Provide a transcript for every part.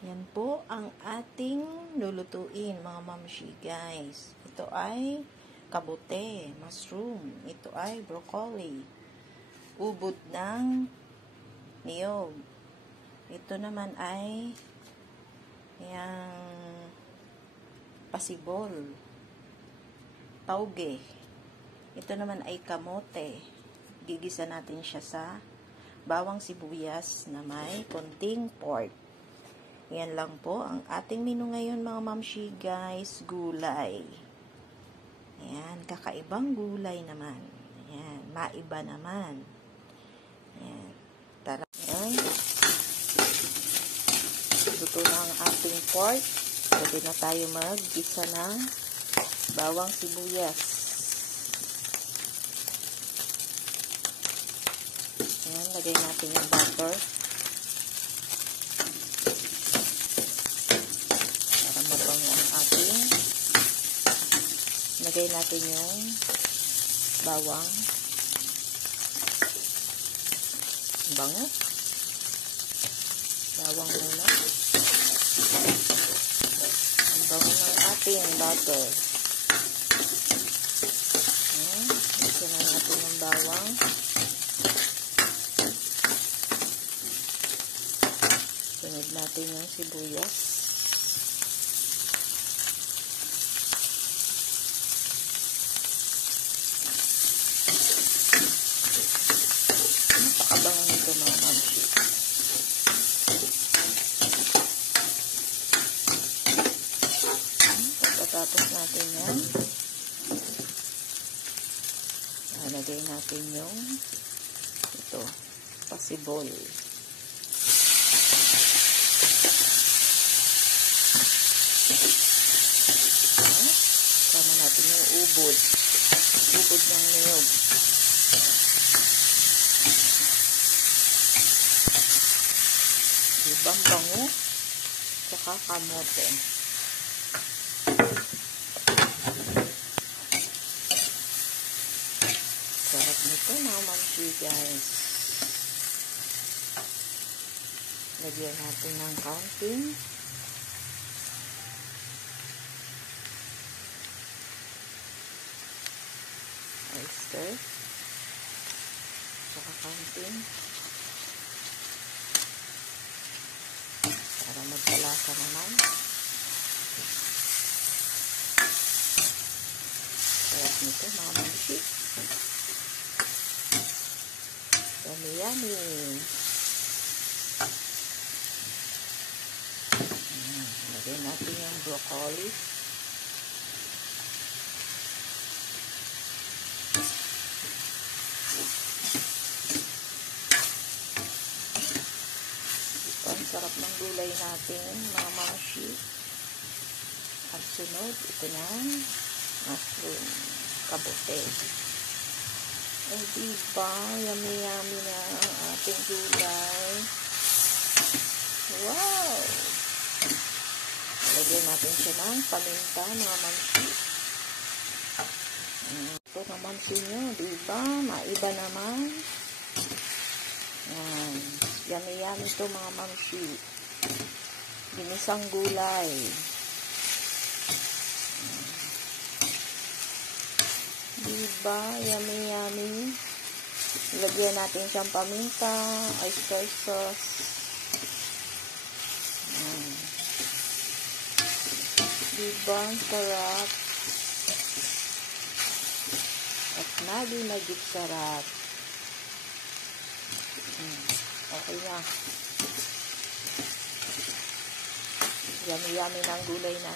Yan po ang ating lulutuin, mga mamshi, guys. Ito ay kabute, mushroom. Ito ay broccoli. Ubod ng niyog. Ito naman ay yung pasibol. Tauge. Ito naman ay kamote. Gigisa natin siya sa bawang sibuyas na may konting pork. Yan lang po ang ating menu ngayon, mga mamshi, guys. Gulay. Ayan, kakaibang gulay naman. Ayan, maiba naman. Ayan, tara. Ayan. Luto na ang ating pork. Pwede na tayo mag-gisa ng bawang sibuyas. Ayan, lagay natin yung butter. Lagay natin yung bawang. Bango. Bawang muna. Ang bango ng ating butter. Ito na natin yung bawang. Sunod natin yung sibuyas. Napakabango nito, mga mamshi. Pagkatapos natin yan, nalagay natin yung ito, pasibol. Sama natin yung ubod ng niyog. Ibang bango, tsaka kamote. Sarap nito, mga mamshi, guys. Lagyan natin ng kaunting oyster, tsaka kaunting para magkalasa naman. Sarap nito, mga mamshi. Yummy, yummy. Lagay natin yung broccoli. Ang sarap ng gulay natin, mga mamshi. At sunod, ito na mushroom, kabute. Ay, diba? Yummy, yummy na ang ating gulay. Wow! Lagyan natin siya ng paminta, mga mamshi. Ito naman sinyo, diba? Maiba naman. Yan. Yummy, yummy ito, mga mamshi. Ginisang gulay. Diba? Yummy, yummy. Lagyan natin siyang paminta, oyster sauce. Diba? Sarap. At naging sarap. Okay na. Yummy, yummy na ang gulay na.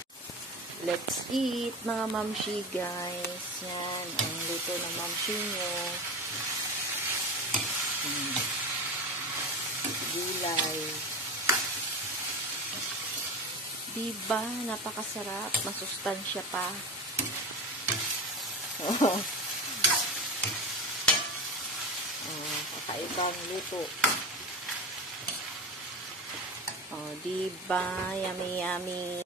Let's eat, mga mamshi, guys. Yan, ang luto ng mamshi nyo. Gulay. Diba? Napakasarap. Masustansya pa. Kakaibang luto. Diba? Yummy, yummy.